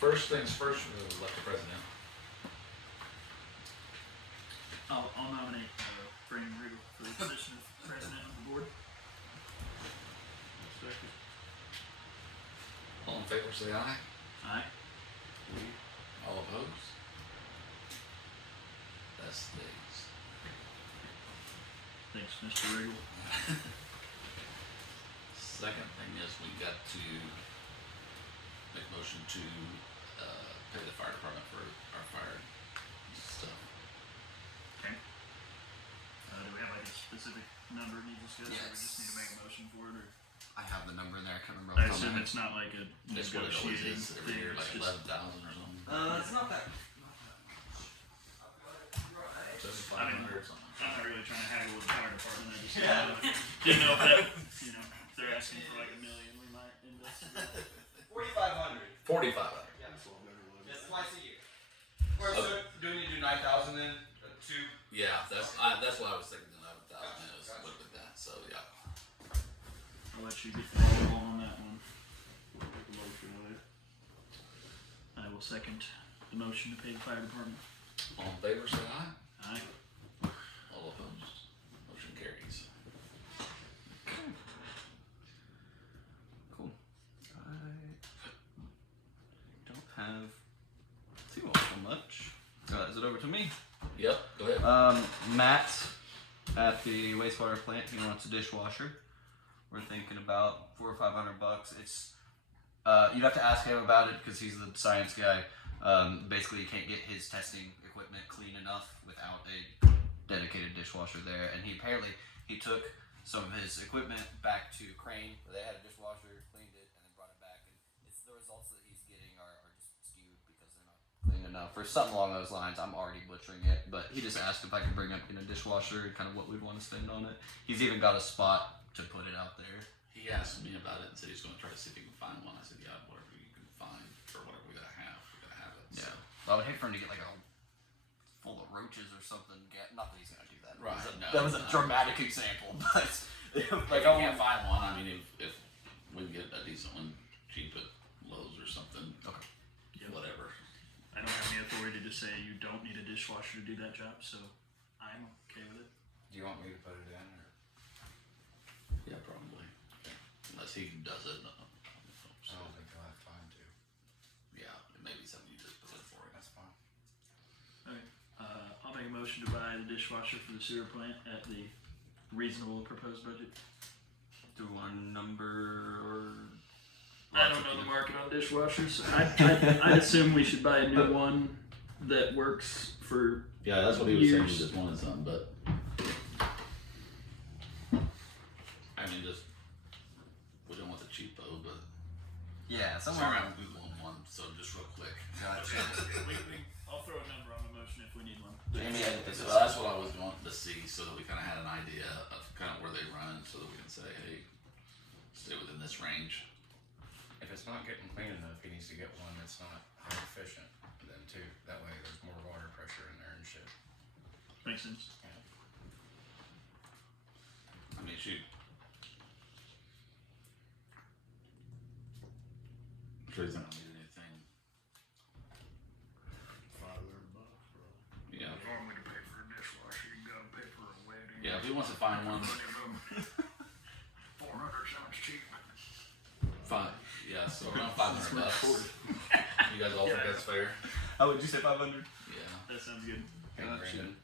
First things first, we'll elect the president. I'll nominate Brandon Riggle for the position of president of the board. Second. All in favor, say aye. Aye. All opposed? That stays. Thanks, Mr. Riggle. Second thing is we got to make a motion to pay the fire department for our fire stuff. Okay. Do we have like a specific number you discussed, or we just need to make a motion for it, or? I have the number there. I can't remember. I assume it's not like a That's what it always negotiating is every thing, year, it's like just, 11,000 or something. It's not that. I mean, 7,500 or something. I'm not really trying to haggle with the fire department, I just didn't know if that, you know, if they're asking for like $1 million, we might invest. 4,500. 4,500. Yeah. That's a lot better than That's twice a year. Or so do we need to do 9,000 then? Two. Yeah, that's what I was thinking. 11,000 is Gotcha. look at that. So yeah. I'll let you get the ball on that one. Make a motion on it. I will second the motion to pay the fire department. All in favor, say aye. Aye. All opposed? Motion carries. Cool. I don't have too awful much. Is it over to me? Yep. Go ahead. Matt at the wastewater plant. He wants a dishwasher. We're thinking about $400 or $500. It's you'd have to ask him about it because he's the science guy. Basically, you can't get his testing equipment clean enough without a dedicated dishwasher there. And he took some of his equipment back to Crane, where they had a dishwasher, cleaned it, and then brought it back. And it's the results that he's getting are just skewed because they're not clean enough. For something along those lines, I'm already butchering it, but he just asked if I could bring up a dishwasher and kind of what we'd want to spend on it. He's even got a spot to put it out there. He asked me about it and said he's going to try to see if he can find one. I said, yeah, whatever you can find or whatever we gotta have it. So. Yeah. Well, I would hate for him to get like a full of roaches or something. Not that he's gonna do that. Right, That was a dramatic example, but Like I can't find one. I mean, if we can get a decent one cheap at Lowe's or something, Okay. Yep. whatever. I don't have any authority to say you don't need a dishwasher to do that job, so I'm okay with it. Do you want me to put it in? Or? Yeah, probably. Unless he does it. I don't think he'll have time to. Yeah, it may be something you just put in for him. That's fine. Okay. I'll make a motion to buy the dishwasher for the sewer plant at the reasonable proposed budget. Do our number or I don't know the market on dishwashers. I'd assume we should buy a new one that works for. Yeah, that's what he was saying. He just wanted some, but I mean, just we don't want the cheapo, but yeah, somewhere somewhere around Google one. So just real quick. Gotcha. I'll throw a number on the motion if we need one. Jamie, I think this is So that's what I was wanting to see, so that we kind of had an idea of kind of where they run, so that we can say, hey, stay within this range. If it's not getting clean enough, he needs to get one that's not high efficient. Then too. That way, there's more water pressure in there and shit. Makes sense. I mean, shoot. I'm sure he's not gonna need anything. $500, bro. Yeah. Normally to pay for a dishwasher, you gotta pay for a wedding. Yeah, if he wants to find one, 400 sounds cheap. fine. Yeah, so around $500. You guys all think that's fair? How would you say 500? Yeah. That sounds good. Hey, Brandon,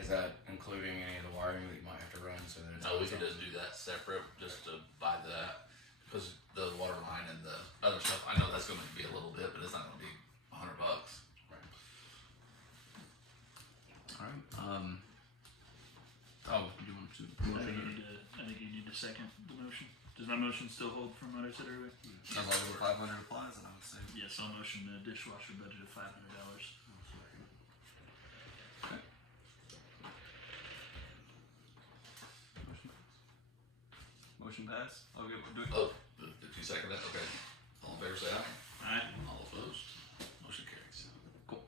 is that including any of the wiring that you might have to run so that it's No, we can just do that separate, just to buy that, because the water line and the other stuff. I know that's going to be a little bit, but it's not going to be $100. right. All right. You want to? I think you need to second the motion. Does my motion still hold from what I said earlier? As long as the 500 applies, then I would say. Yes, I'll motion the dishwasher budget of $500. Motion pass. I'll do it. Oh, did you second that? Okay. All in favor, say aye. Alright. All opposed? Motion carries. Cool.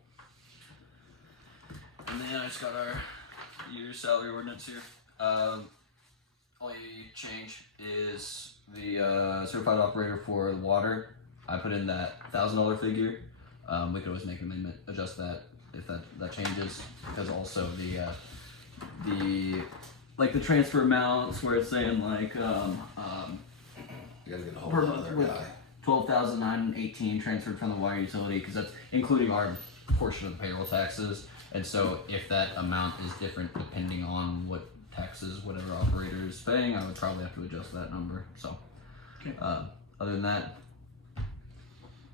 And then I just got our year's salary ordinance here. Only change is the certified operator for the water. I put in that $1,000 figure. We could always make an amendment, adjust that if that changes, because also the like the transfer amounts where it's saying like You gotta get a hold Per- of their with- guy. 12,918 transferred from the water utility, because that's including our portion of the payroll taxes. And so if that amount is different depending on what taxes whatever operator is paying, I would probably have to adjust that number. So Okay. other than that,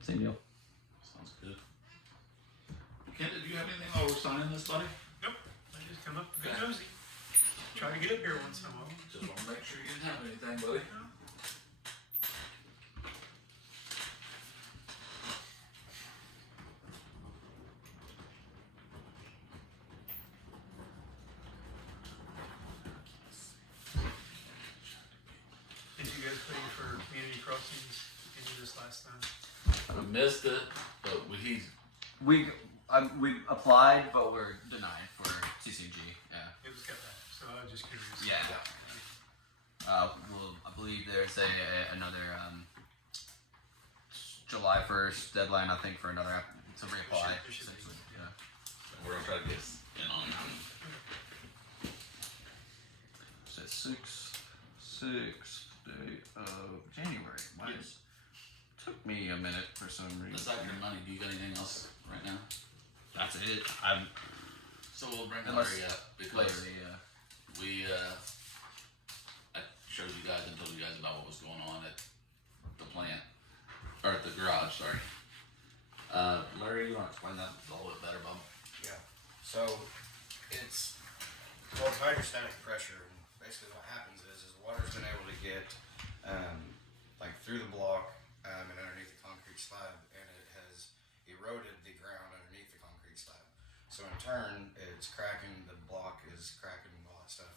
same deal. Sounds good. Kent, did you have anything while we're signing this, buddy? Nope. I just come up to be Okay. nosy. Try to get up here once in a while. Just wanna make sure you didn't have anything, buddy. Did you guys pay for community crossings any of this last time? We missed it, but We applied, but we're denied for CCG. Yeah. It was cut back, so I was just curious. Yeah. Well, I believe there's another July 1st deadline, I think, for another to reapply. There should be. essentially. Yeah. we're gonna try to get in on it. So 6th day of January. Why took me a minute for some reason. Aside from your money, do you got anything else right now? That's it. I'm So we'll bring Unless- Larry up because later. we I showed you guys and told you guys about what was going on at the plant or at the garage. Sorry. Larry, you want to explain that a little bit better, Bob? Yeah. So it's hydrostatic pressure, and basically what happens is the water's been able to get like through the block and underneath the concrete slab, and it has eroded the ground underneath the concrete slab. So in turn, it's cracking. The block is cracking and all that stuff.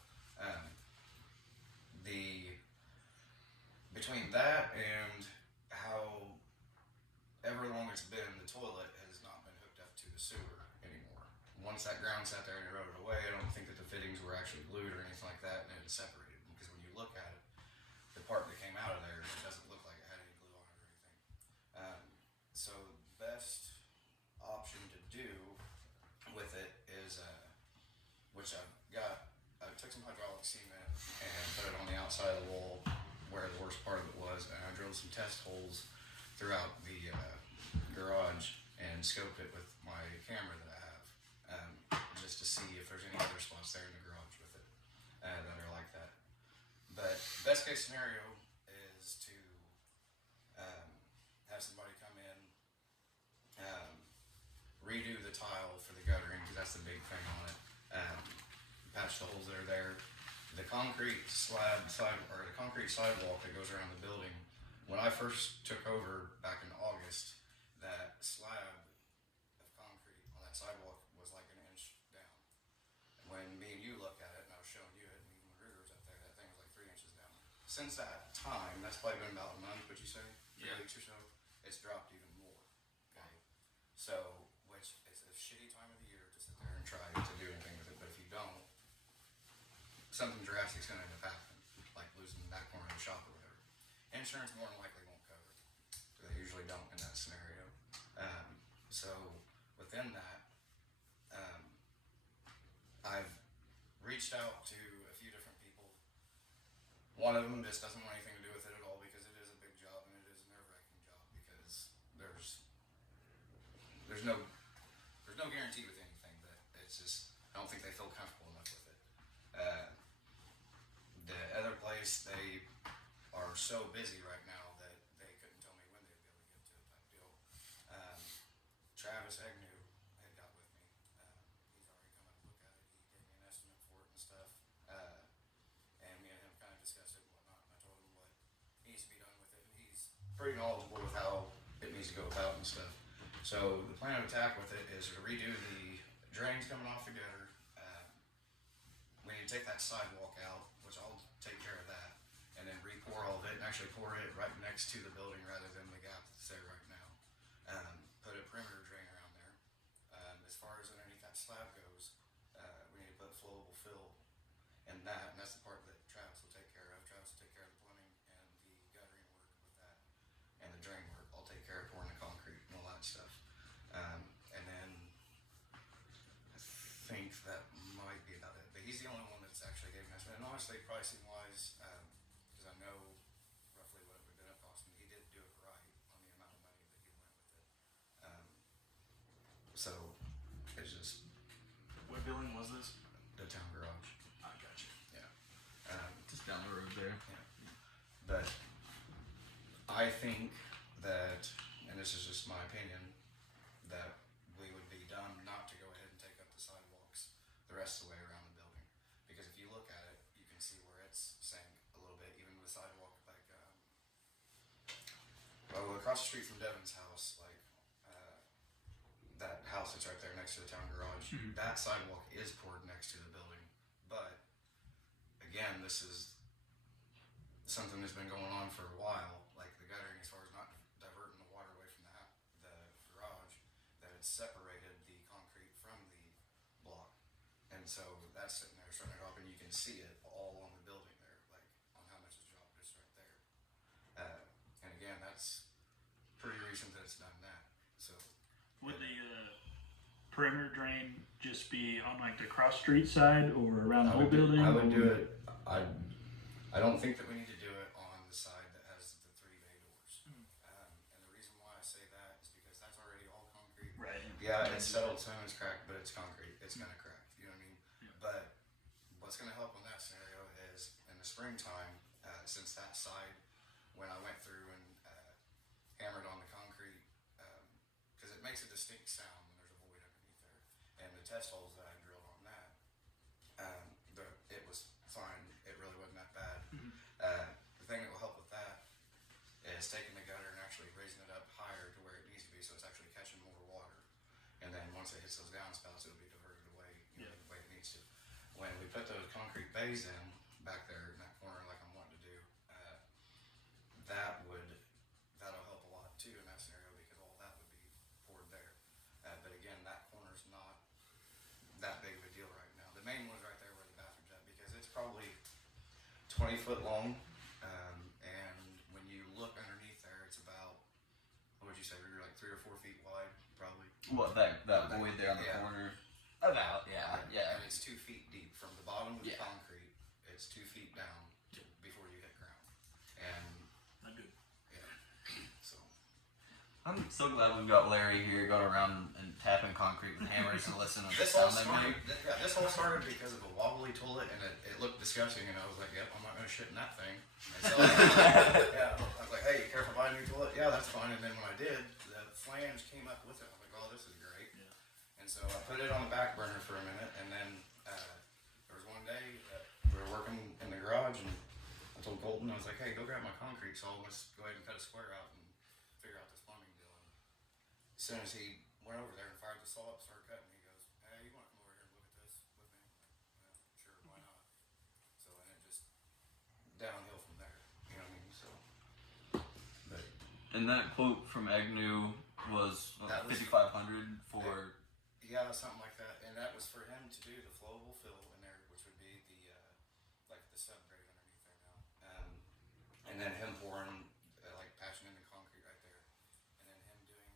Between that and how ever long it's been, the toilet has not been hooked up to the sewer anymore. Once that ground sat there and eroded away, I don't think that the fittings were actually glued or anything like that, and it separated. Because when you look at it, the part that came out of there, it doesn't look like it had any glue on it or anything. So the best option to do with it is, which I took some hydraulic cement and put it on the outside of the wall where the worst part of it was, and I drilled some test holes throughout the garage and scoped it with my camera that I have, just to see if there's any other spots there in the garage with it that are like that. But best case scenario is to have somebody come in, redo the tile for the guttering, because that's the big thing on it. Patch the holes that are there. The concrete the concrete sidewalk that goes around the building. When I first took over back in August, that slab of concrete on that sidewalk was like an inch down. When me and you look at it, and I was showing you it, and even when Ruger was up there, that thing was like 3 inches down. Since that time, that's probably been about a month, would you say? 3 Yeah. weeks or so. It's dropped even more. Okay. So, which is a shitty time of the year to sit there and try to do anything with it. But if you don't, something drastic's going to end up happening, like losing that corner of the shop or whatever. Insurance more than likely won't cover it. They usually don't in that scenario. So within that, I've reached out to a few different people. One of them just doesn't want anything to do with it at all, because it is a big job and it is a nerve-wracking job, because there's no guarantee with anything, but it's just, I don't think they feel comfortable enough with it. The other place, they are so busy right now that they couldn't tell me when they'd be able to get to it type deal. Travis Agnew had got with me. He's already come up and looked at it. He gave me an estimate for it and stuff. And me and him kind of discussed it and whatnot. And I told him what needs to be done with it. And he's pretty knowledgeable with how it needs to go about and stuff. So the plan of attack with it is to redo the drains coming off the gutter. We need to take that sidewalk out, which I'll take care of that, and then re-pour all of it and actually pour it right next to the building rather than the gap that's there right now. Put a perimeter drain around there. As far as underneath that slab goes, we need to put flowable fill in that, and that's the part that Travis will take care of. Travis will take care of the plumbing and the guttering work with that, and the drain work. I'll take care honestly, pricing wise, because I know roughly what it would end up costing, he did do it right on the amount of money that he went with it. So it's just What building was this? the town garage. I got you. Just down the road there. But I think that, and this is just my opinion, that we would be done not to go ahead and take up the sidewalks the rest of the way around the building. Because if you look at it, you can see where it's sank a little bit, even with the sidewalk, like, well, across the street from Devin's house, like, that house that's right there next to the town garage, that sidewalk is poured next to the building. But, again, this is something that's been going on for a while, like the guttering, as far as not diverting the water away from the garage, that it's separated the concrete from the block, and so that's sitting there starting to drop, and you can see it all on the building there, like on how much it's dropped just right there. And again, that's pretty recent that it's done that. So Would the perimeter drain just be on like the cross street side or around the whole building? I would do it. I don't think that we need to do it on the side that has the 3 bay doors. And the reason why I say that is because that's already all concrete. Right. Yeah, it's settled, some is cracked, but it's concrete. It's gonna crack. You know what I mean? Yeah. But what's gonna help in that scenario is in the springtime, since that side, when I went through and hammered on the concrete, because it makes a distinct sound when there's a void underneath there, and the test holes that I drilled on that, it was fine. It really wasn't that bad. The thing that will help with that is taking the gutter and actually raising it up higher to where it needs to be, so it's actually catching more water. And then once it hits those downspouts, it'll be diverted away, the way it needs to. When we put those concrete bays in back there in that corner, like I'm wanting to do, that'll help a lot too in that scenario, because all that would be poured there. But again, that corner's not that big of a deal right now. The main one's right there where the bathroom's at, because it's probably 20 foot long, and when you look underneath there, it's about, what would you say, we were like 3 or 4 feet wide, probably. What, that void there on the Yeah. corner? About, yeah. And it's 2 feet deep from the bottom of the Yeah. concrete. It's 2 feet down before you hit ground. And Not good. yeah, so I'm so glad we've got Larry here going around and tapping concrete with hammers and listening to the this all sound they started. make. This all started because of a wobbly toilet, and it looked disgusting. And I was like, "Yep, I'm not gonna shit in that thing." And so yeah, I was like, "Hey, you care if I buy a new toilet?" Yeah, that's fine. And then when I did, the flange came up with it. I was like, "Oh, this is great." Yeah. And so I put it on the back burner for a minute, and then there was one day that we were working in the garage, and I told Colton, I was like, "Hey, go grab my concrete saw. Let's go ahead and cut a square out and figure out this plumbing deal." And as soon as he went over there and fired the saw up, started cutting, he goes, "Hey, you want to come over here and look at this with me?" I'm like, "Well, sure, why not?" So and it just downhill from there. You know what I mean? So, but And that quote from Agnew was That was- 5,500 for. yeah, something like that. And that was for him to do the flowable fill in there, which would be the like the subgrade underneath there now. And then him pouring like patching in the concrete right there, and then him doing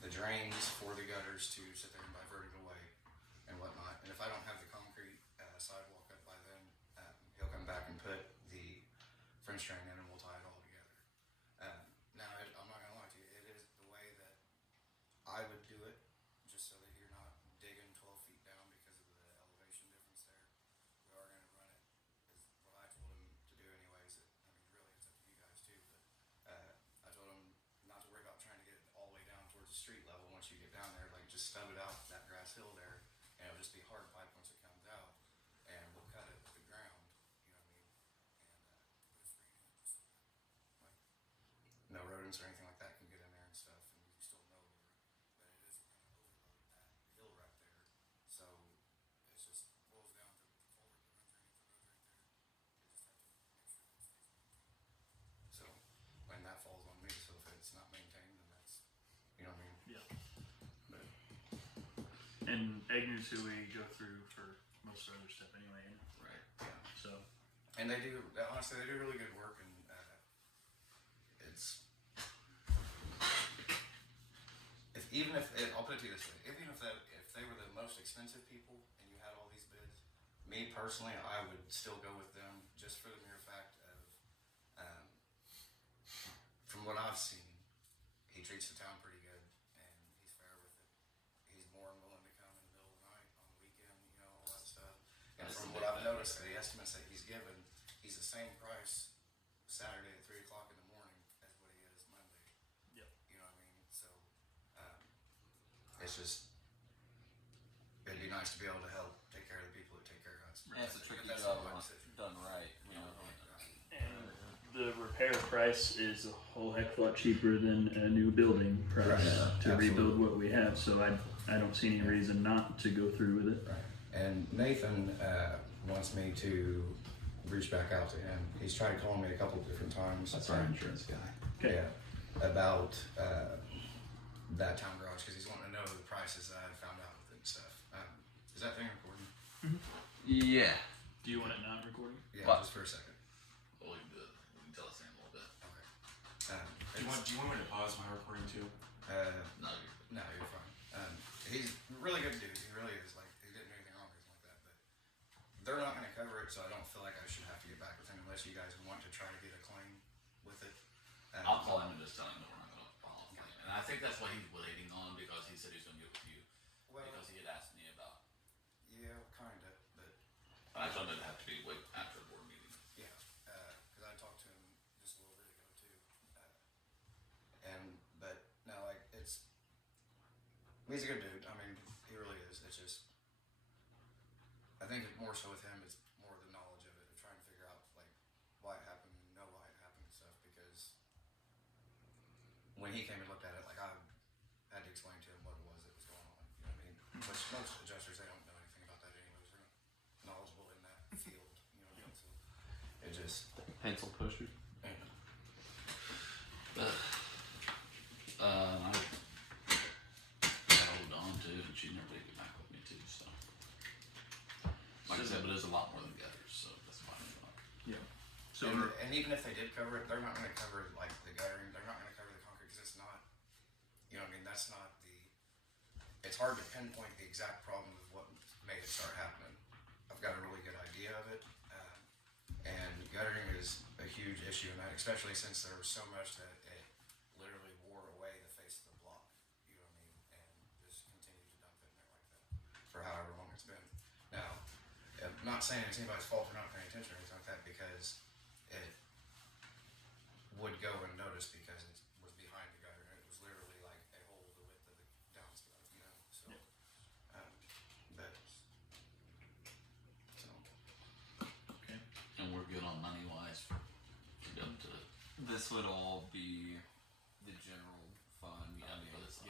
the drains for the gutters to sit there and divert it away and whatnot. And if I don't have the concrete sidewalk up by then, he'll come back and put the French drain in, and we'll tie it all together. Now, I'm not gonna lie to you, it is the way that I would do it, just so that you're not digging 12 feet down because of the elevation difference there. We are gonna run it, is what I told him to do anyways. I mean, really, it's up to you guys too, but I told him not to worry about trying to get it all the way down towards the street level. Once you get down there, like just stub it out that grass hill there, and it'll just be hard pipe once it comes out, and we'll cut it to the ground, you know what I mean? And put a screen in it, just so that, like, no rodents or anything like that can get in there and stuff, and you can still mow over it. But it isn't going to overload that hill right there. So it's just boils down to the culvert that runs underneath the road right there. You just have to make sure that it stays maintained. So when that falls on me, so if it's not maintained, then that's, you know what I mean? Yeah. But And Agnew's who we go through for most of our other stuff anyway. Right. yeah. So And they do, honestly, they do really good work, and it's, I'll put it to you this way, even if they were the most expensive people, and you had all these bids, me personally, I would still go with them just for the mere fact of, from what I've seen, he treats the town pretty good and he's fair with it. He's more than willing to come in the middle of the night on the weekend, you know, all that stuff. And That's from the what big I've thing noticed, right the estimates that he's given, he's the same price Saturday at 3 o'clock in the morning as what he is Monday. Yep. You know what I mean? So, it's just, it'd be nice to be able to help take care of the people that take care of us. Yeah, it's a tricky That's job all my when decision. done right. You know. And the repair price is a whole heck of a lot cheaper than a new building price Right. to Absolutely. rebuild what we have. So I don't see any reason not to go through with it. Right. And Nathan wants me to reach back out to him. He's tried calling me a couple of different times. That's our insurance guy. Okay. Yeah, about that town garage because he's wanting to know the prices that I found out with it and stuff. Is that thing recording? Yeah. Do you want it not recording? Yeah, What? just for a second. Well, we can do it. We can tell us in a little bit. Okay. Do you want me to pause my recording too? No, you're No, you're fine. He's a really good dude. He really is. Like, he didn't do anything wrong or anything like that. But they're not going to cover it, so I don't feel like I should have to get back with him unless you guys want to try to get a claim with it. I'll call him and just tell him that we're not gonna follow him. And I think that's what he's waiting on because he said he's gonna get with you. Well, Because he had asked me about, yeah, kind of. But I told him it'd have to be wait after the board meeting. yeah, because I talked to him just a little bit ago too. But no, like he's a good dude. I mean, he really is. It's just, I think it's more so with him. It's more the knowledge of it, of trying to figure out like why it happened, and know why it happened and stuff. Because when he came and looked at it, like I had to explain to him what it was that was going on. You know what I mean? Which most adjusters they don't know anything about that anyways. They're not knowledgeable in that field. You know what I mean? So it just. Pencil pusher. I hold on to, and she never did get back with me too, so. Like I said, but there's a lot more than gutters, so that's why I'm not. Yeah. So And even if they did cover it, they're not going to cover like the guttering. They're not going to cover the concrete because it's not. You know what I mean? That's not the. It's hard to pinpoint the exact problem of what made it start happening. I've got a really good idea of it, and guttering is a huge issue in that, especially since there was so much that it literally wore away the face of the block. You know what I mean? And just continued to dump it in there like that for however long it's been. Now, I'm not saying it's anybody's fault for not paying attention or anything like that because it would go unnoticed because it was behind the gutter and it was literally like a hole the width of the downspout, you know. So, but so okay. And we're good on money wise for them to, This would all be the general fund. Yeah, for this,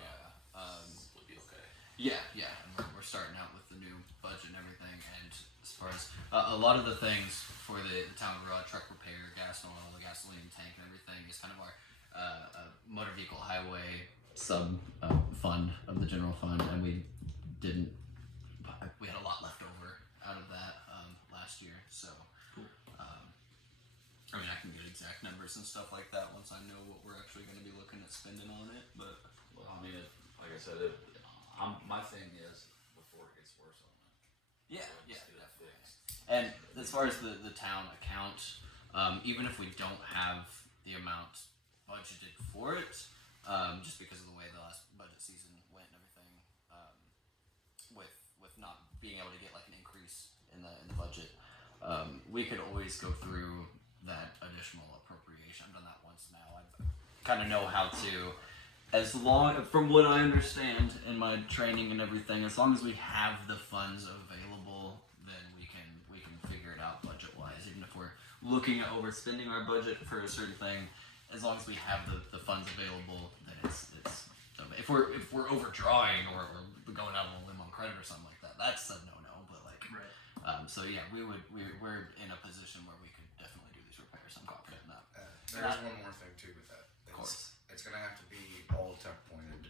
would be okay. Yeah. And we're starting out with the new budget and everything. And as far as a lot of the things for the town garage, truck repair, gas and oil, the gasoline tank and everything is kind of our motor vehicle highway sub fund of the general fund. And we had a lot left over out of that last year. So, I mean, I can get exact numbers and stuff like that once I know what we're actually going to be looking at spending on it. But Well, I mean, like I said, my thing is before it gets worse on it. yeah, Just get that fixed. And as far as the town account, even if we don't have the amount budgeted for it, just because of the way the last budget season went and everything, with not being able to get like an increase in the budget, we could always go through that additional appropriation. I've done that once now. I kind of know how to. As long, from what I understand in my training and everything, as long as we have the funds available, then we can figure it out budget wise. Even if we're looking at overspending our budget for a certain thing, as long as we have the funds available, then it's if we're overdrawing or going out on a limb on credit or something like that, that's a no. But like, Right. so yeah, we're in a position where we could definitely do these repairs. I'm confident in that. there's one more thing too with that. Of course. It's going to have to be all tuck pointed.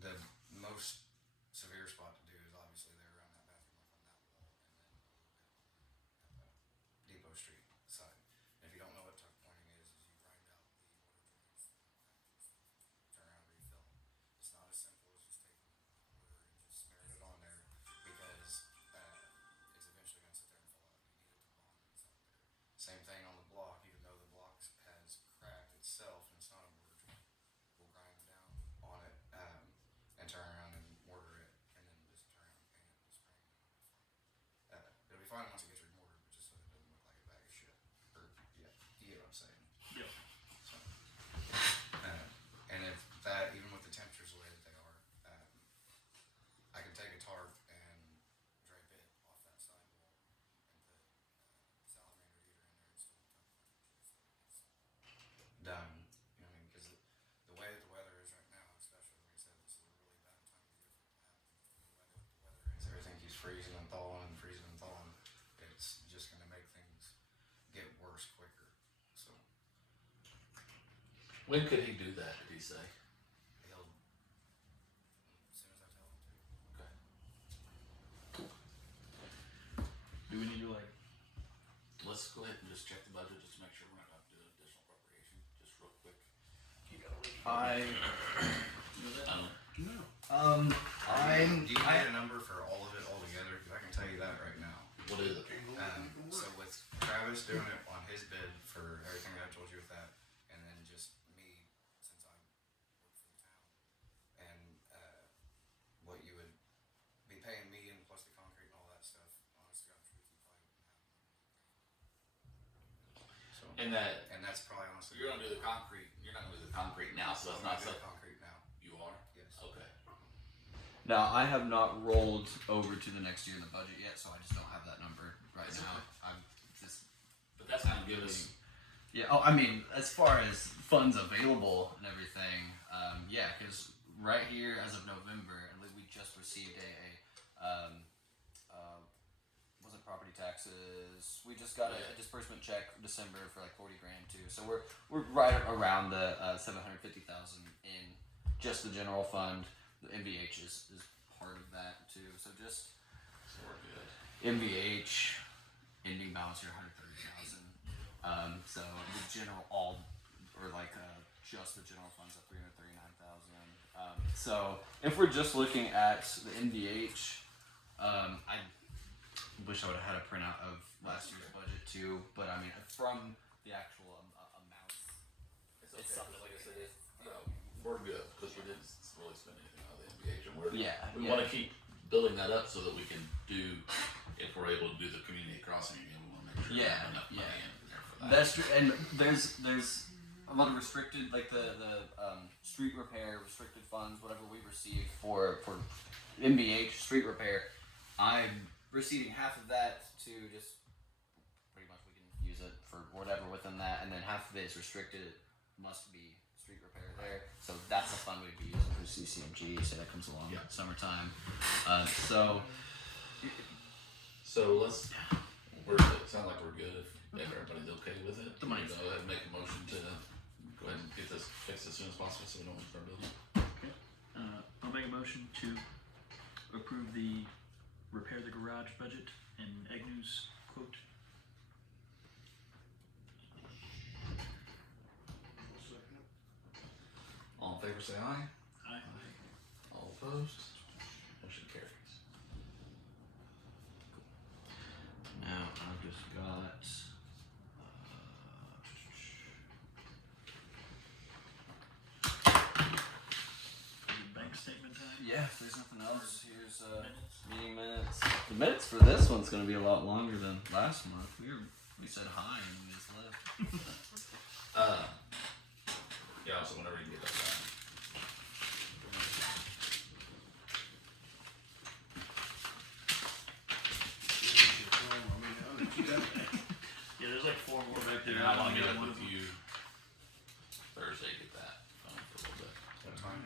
The most severe spot to do is obviously there around that bathroom, like on that wall, and then Depot Street side. And if you don't know what tuck pointing is you grind out the water drains, turn around, refill. It's not as simple as just taking water and just smearing it on there because When could he do that, did he say? He'll, as soon as I tell him to. Do we need to like? Let's go ahead and just check the budget, just to make sure we're not gonna do an additional appropriation, just real quick. Do you need a number for all of it altogether? Because I can tell you that right now. What is it? So with Travis doing it on his bid for everything that I told you with that, and then just me, since I work for the town, and what you would be paying me and plus the concrete and all that stuff, honestly, I'm sure you can probably wouldn't have. So, And that, and that's probably honestly. you're gonna do the concrete, you're not gonna do the concrete now, so that's not I'm gonna do something. the concrete now. You are? Yes. Okay. Now, I have not rolled over to the next year in the budget yet, so I just don't have that number right That's now. okay. I'm just But that's gonna give us, yeah. Oh, I mean, as far as funds available and everything, yeah, because right here as of November, and we just received wasn't property taxes. We just got a disbursement check December for like 40 grand too. So we're right around the 750,000 in just the general fund. The MVH is part of that too. So just so we're good. MVH ending balance here 130,000. So the general just the general funds at 339,000. So if we're just looking at the MVH, I wish I would have had a printout of last year's budget too. But I mean, from the actual amount, It's okay, but like I said, we're good, because we didn't really spend anything on the MBH, and we yeah. wanna keep building that up so that we can do, if we're able to do the community crossing again, we wanna make sure we have enough money in there for that. That's true, and there's a lot of restricted, like the street repair restricted funds, whatever we receive for MBH street repair. I'm receiving half of that to just pretty much we can use it for whatever within that, and then half of it is restricted. It must be street repair there, so that's the fund we'd be using for CCMG. So that comes along summertime. So let's, it sounds like we're good if everybody's okay with it. The money's Go ahead and make a motion to go ahead and get this fixed as soon as possible so we don't start building. I'll make a motion to approve the repair the garage budget and Agnew's quote. All in favor say aye. Aye. All opposed? Motion carries. now I've just got. Bank statement time. Yeah, if there's nothing else, here's Minutes. meeting minutes. The minutes for this one's gonna be a lot longer than last month. We said hi and we just left. Yeah, so whenever you get that done. Yeah, there's like four more back there. I wanna only get got up one with of them. you Thursday, get that for a little bit. What time?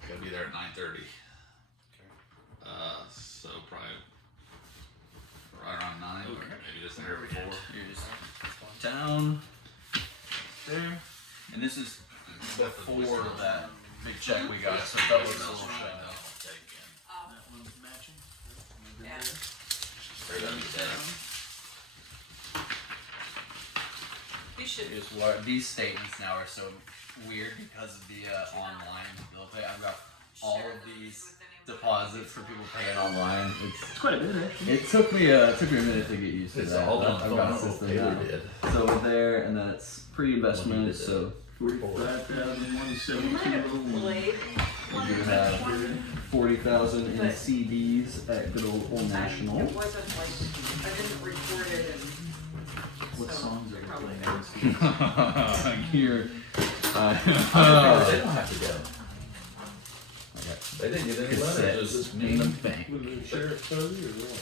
I gotta be there at 9:30. Okay. So probably right around 9, or Okay. maybe just there before. You're just down there, and this is before that big check we got. So that was a little shout out. That one's matching. Good Yeah. there. Or that'd be better. You should. Here's what these statements now are so weird because of the online bill pay. I've got all share of those these with anyone. deposits for people paying online. It's quite a bit, actually. It took me a minute to get used to that. I've got a system now. did. So over there, and then it's pre-investment. So 45,172. Blade. we do have 40,000 in CDs at good old National. It wasn't like, I didn't record it and. What so songs are they we probably playing? Here, They don't have to go. I got They didn't get any letters. It was cassettes just in me. the bank. Was it the sheriff's buddy or what?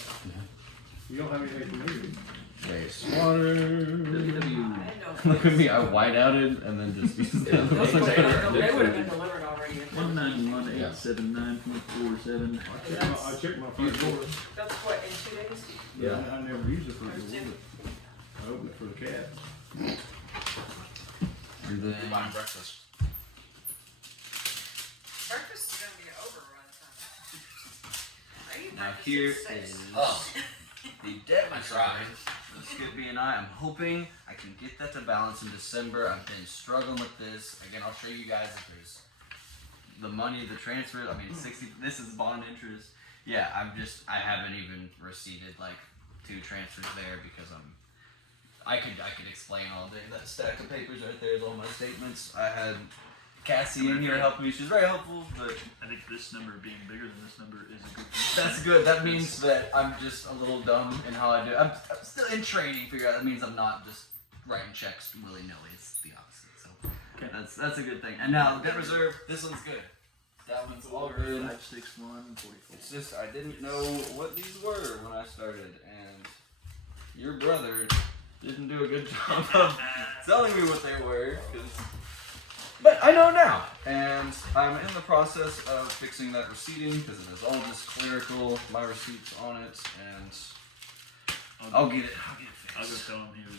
You don't have anything for me? Wastewater. I know. Look at me, I whiteouted and then just used them. They would have been delivered already. 191,879.47. I checked my front door. That's what, in 2 days? I never used the front door. Thursday. I opened it for the cat. You're buying breakfast. Breakfast is gonna be over by the time. I eat Now breakfast here at 6. is Oh, the debt I reserve. tried. Skippy and I, I'm hoping I can get that to balance in December. I've been struggling with this. Again, I'll show you guys if there's the money, the transfer. I mean, 60. This is bond interest. Yeah, I haven't even receipted like 2 transfers there because I could explain all day. That stack of papers right there is all my statements. I had Cassie in here helping me. She's very helpful, but I think this number being bigger than this number is a good thing. that's good. That means that I'm just a little dumb in how I do it. I'm still in training. Figure out that means I'm not just writing checks willy nilly. It's the opposite. So Okay. that's a good thing. And now debt reserve. This one's good. That one's all good. 5, 6, 1, 44. It's just I didn't know what these were when I started, and your brother didn't do a good job of telling me what they were. But I know now, and I'm in the process of fixing that receipting because it is all just clerical. My receipts on it, and I'll get it. I'll go tell him he was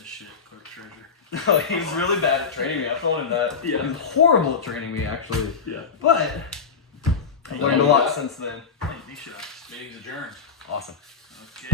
a shit clerk treasurer. Oh, he's really bad at training me. I told him that. Yeah. He's horrible at training me, actually. Yeah. But I've learned a lot since then. Hey, he should. Meeting's adjourned. Awesome. Okay.